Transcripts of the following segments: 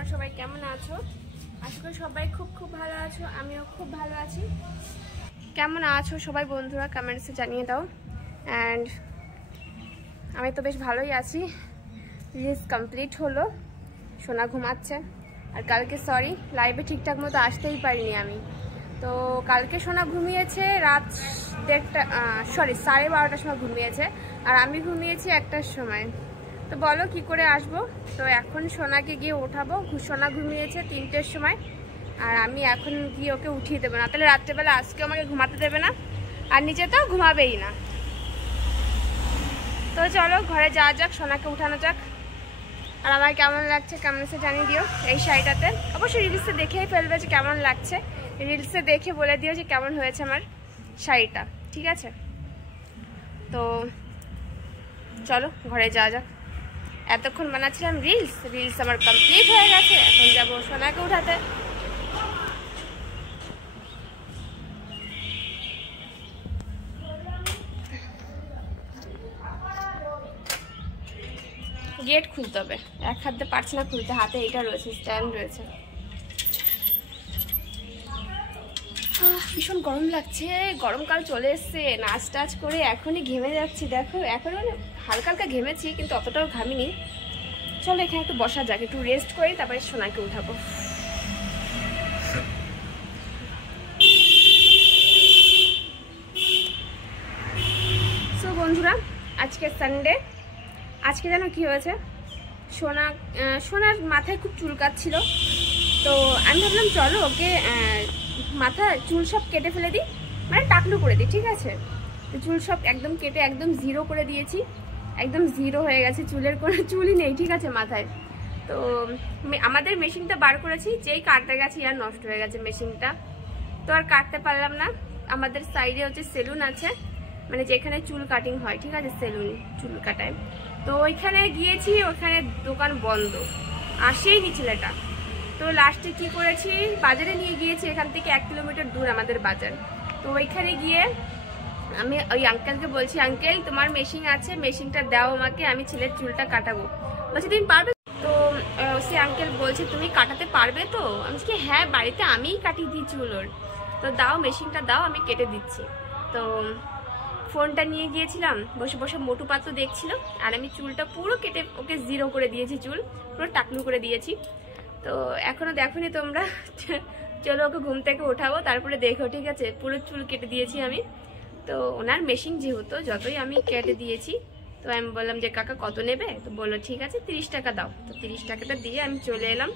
তোমরা সবাই কেমন আছো? আশা করি সবাই খুব ভালো আছো। আমিও খুব ভালো আছি। কেমন আছো সবাই বন্ধুরা কমেন্টসে জানিয়ে দাও। অ্যান্ড আমি তো বেশ ভালোই আছি। রিলস কমপ্লিট হলো, সোনা ঘুমাচ্ছে। আর কালকে সরি লাইভে ঠিকঠাক মতো আসতেই পারিনি আমি। তো কালকে সোনা ঘুমিয়েছে রাত 12টার সময় ঘুমিয়েছে, আর আমি ঘুমিয়েছি 1টার সময়। তো বলো কি করে আসবো? তো এখন সোনাকে গিয়ে ওঠাবো। সোনা ঘুমিয়েছে 3টের সময়, আর আমি এখন গিয়ে ওকে উঠিয়ে দেবো না, তাহলে রাত্রেবেলা আজকে আমাকে ঘুমাতে দেবে না, আর নিচে তো ঘুমাবেই না। তো চলো ঘরে যাওয়া যাক, সোনাকে উঠানো যাক। আর আমার কেমন লাগছে কমেন্টসে জানিয়ে দিও এই শাড়িটাতে। অবশ্যই রিলসে দেখেই ফেলবে যে কেমন লাগছে, রিলসে দেখে বলে দিও যে কেমন হয়েছে আমার শাড়িটা, ঠিক আছে? তো চলো ঘরে যাওয়া যাক। এতক্ষণ বানাচ্ছিলাম রিলস আমার কমপ্লিট হয়ে গেছে। এখন যাবো সোনাকে উঠাতে। গেট খুলতে হবে, এক হাতে পারছি না খুলতে, হাতে এটা রয়েছে, স্ট্যান্ড রয়েছে। ভীষণ গরম লাগছে, গরমকাল চলে এসছে। নাচ টাচ করে এখনই ঘেমে যাচ্ছি, দেখো এখন মানে হালকা হালকা ঘেমেছি, কিন্তু অতটাও ঘামিনি। চলো এখানে একটু বসা যাক, একটু রেস্ট করি, তারপরে সোনাকে উঠাবো। সো বন্ধুরা, আজকে সানডে। আজকে জানো কি হয়েছে? সোনার মাথায় খুব চুলকাচ্ছিল, তো আমি ভাবলাম চলো ওকে মাথা চুল সব কেটে ফেলে দিই, মানে টাকলু করে দিই, ঠিক আছে? তো চুল সব একদম কেটে একদম জিরো করে দিয়েছি, একদম জিরো হয়ে গেছে, চুলের কোনো চুলই নেই, ঠিক আছে, মাথায়। তো আমাদের মেশিনটা বার করেছি, যেই কাটতে গেছি আর নষ্ট হয়ে গেছে মেশিনটা, তো আর কাটতে পারলাম না। আমাদের সাইডে হচ্ছে সেলুন আছে, মানে যেখানে চুল কাটিং হয়, ঠিক আছে, সেলুন চুল কাটায়। তো ওইখানে গিয়েছি, ওখানে দোকান বন্ধ, আসেইনি ছেলেটা। তো লাস্টে কি করেছি, বাজারে নিয়ে গিয়েছি, এখান থেকে 1 কিলোমিটার দূর আমাদের বাজার। তো ওইখানে গিয়ে আমি ওই আঙ্কেলকে বলছি, আঙ্কেল তোমার মেশিন আছে, মেশিনটা দাও আমাকে, আমি ছেলের চুলটা কাটাবো। বলছি তুমি পারবে? তো সে আঙ্কেল বলছে তুমি কাটাতে পারবে তো? আমি বলছি হ্যাঁ, বাড়িতে আমিই কাটিয়ে দিই চুল ওর। তো দাও মেশিনটা দাও, আমি কেটে দিচ্ছি। তো ফোনটা নিয়ে গিয়েছিলাম, বসে বসে মোটু পাতলু দেখছিল, আর আমি চুলটা পুরো কেটে ওকে জিরো করে দিয়েছি, চুল পুরো টাকলু করে দিয়েছি। তো এখনো দেখোনি তোমরা, চলো ওকে ঘুম থেকে ওঠাবো, তারপরে দেখো, ঠিক আছে? পুরো চুল কেটে দিয়েছি আমি। তো ওনার মেশিন যেহেতু, যতই আমি কেটে দিয়েছি, তো আমি বললাম যে কাকা কত নেবে? তো বললো ঠিক আছে 30 টাকা দাও। তো 30 টাকাটা দিয়ে আমি চলে এলাম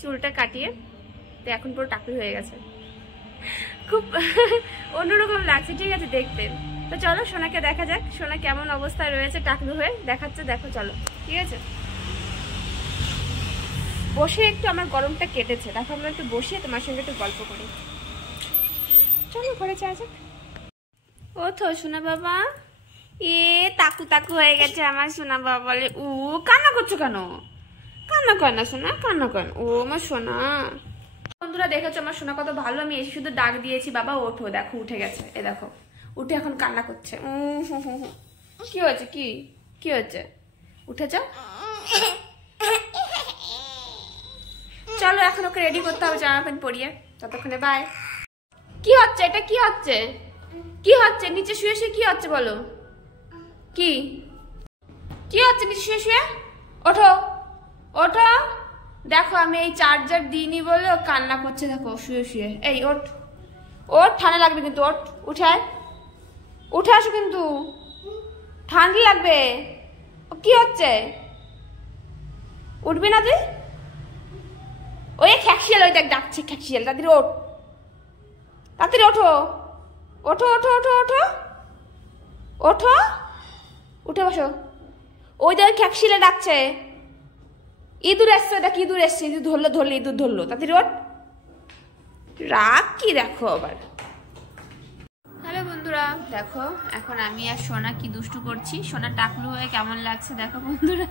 চুলটা কাটিয়ে। তো এখন পুরো টাকলু হয়ে গেছে, খুব অন্যরকম লাগছে, ঠিক আছে দেখতে। তো চলো সোনাকে দেখা যাক, সোনা কেমন অবস্থায় রয়েছে টাকলু হয়ে দেখাচ্ছে, দেখো চলো, ঠিক আছে? বসে একটু আমার গরমটা কেটেছে, দেখো আমরা একটু বসে তোমার সঙ্গে একটু গল্প করি। চলো ঘরে যাওয়া যাক। ও তো সোনা বাবা, তাকু তাকু হয়ে গেছে আমার সোনা বাবা, বলে ও কান্না করছো কেন? কান্না কর না সোনা, কান্না কর। ও আমার সোনা। বন্ধুরা দেখেছো আমার সোনা কত ভালো, আমি এসে শুধু ডাক দিয়েছি বাবা ওঠো, দেখো উঠে গেছে, এ দেখো উঠে এখন কান্না করছে। কি হয়েছে? কি হয়েছে? উঠে যাও। চলো এখন ওকে রেডি করতে হবে, জামা প্যান্ট পরিয়ে, ততক্ষণে বাই। কি হচ্ছে এটা? কি হচ্ছে? কি হচ্ছে নিচে শুয়ে শুয়ে? কি হচ্ছে বলো? কি হচ্ছে নিচে শুয়ে শুয়ে? ওঠো ওঠো, দেখো আমি এই চার্জার দিইনি বলে ও কান্না করছে, দেখো শুয়ে শুয়ে। এই ওঠ ওঠ, ঠান্ডা লাগবে কিন্তু, ওঠ, উঠে আসো কিন্তু, ঠান্ডা লাগবে। কি হচ্ছে? উঠবি না তুই? ওই খ্যাকশিয়াল, ওই দেখ ডাকছে খ্যাকশিয়াল, তাড়াতাড়ি ওঠ, তাড়াতাড়ি ওঠো ওঠো ওঠো ওঠো ওঠো ওঠো, উঠে বসো। ওই দেখ খ্যাকশিয়ালে ডাকছে, ইঁদুর এসছে, দেখ ইঁদুর এসছে, ইঁদুর ধরলো ইঁদুর ধরলো, তাড়াতাড়ি ওঠ। রাগ কি দেখো আবার। হ্যালো বন্ধুরা, দেখো এখন আমি আর সোনা কি দুষ্টু করছি। সোনা টাকলু হয়ে কেমন লাগছে দেখো বন্ধুরা,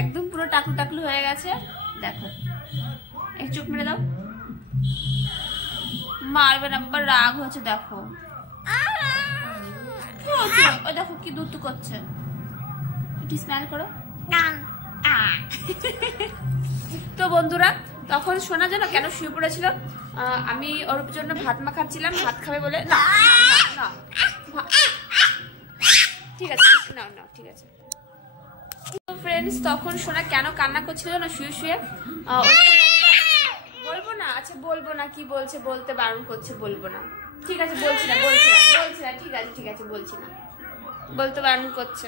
একদম পুরো টাকলু টাকলু হয়ে গেছে, দেখো। এক চোখ মেরে দাও, মারবে না বাবা, রাগ হচ্ছে দেখো। ওই দেখো কি দুষ্টু করছে, একটু স্মাইল করো। তো বন্ধুরা তখন সোনা যেন কেন শুয়ে পড়েছিল, আমি ওর জন্য ভাত মাখাচ্ছিলাম, ভাত খাবে বলে। না না ঠিক আছে, না না ঠিক আছে। তো ফ্রেন্ডস তখন সোনা কেন কান্না করছিল না শুয়ে শুয়ে, বলবো না? আচ্ছা বলবো না, কি বলছে বলতে বারণ করছে, বলবো না। ঠিক আছে বলছি না, ঠিক আছে বলছি না, বলতে বারণ করছে।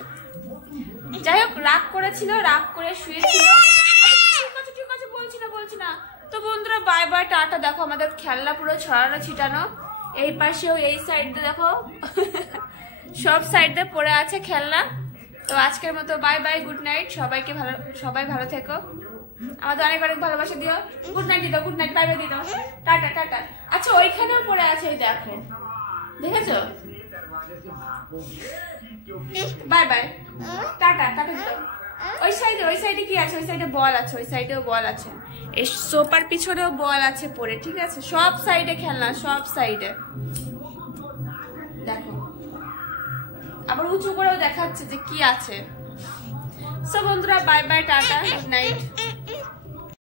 যাই হোক রাগ করেছিল, রাগ করে শুয়েছিল। ঠিক আছে বলছি না। তো বন্ধুরা বাই বাই টাটা। দেখো আমাদের খেলনা পুরো ছড়ানো ছিটানো, এই পাশেও এই সাইডে দেখো সব সাইডে পড়ে আছে খেলনা। তো আজকের মতো বাই বাই, গুড নাইট। সবাই ভালো থেকো, আমাদের অনেক অনেক ভালোবাসা দিও। গুড নাইট দিও, গুড নাইট, বাই বাই দিও, টাটা টাটা। আচ্ছা ওইখানেও পড়ে আছে, ওই দেখো, দেখেছো? বাই বাই, টাটা টাটা দিও। ওই সাইডে কি আছে? ওই সাইডে বল আছে, ওই সাইডেও বল আছে, এই সোফার পিছনেও বল আছে পড়ে, ঠিক আছে? সব সাইডে খেলনা, সব সাইডে দেখো। আবার উঁচু করেও দেখাচ্ছে যে কি আছে। সো বন্ধুরা bye bye tata, good night.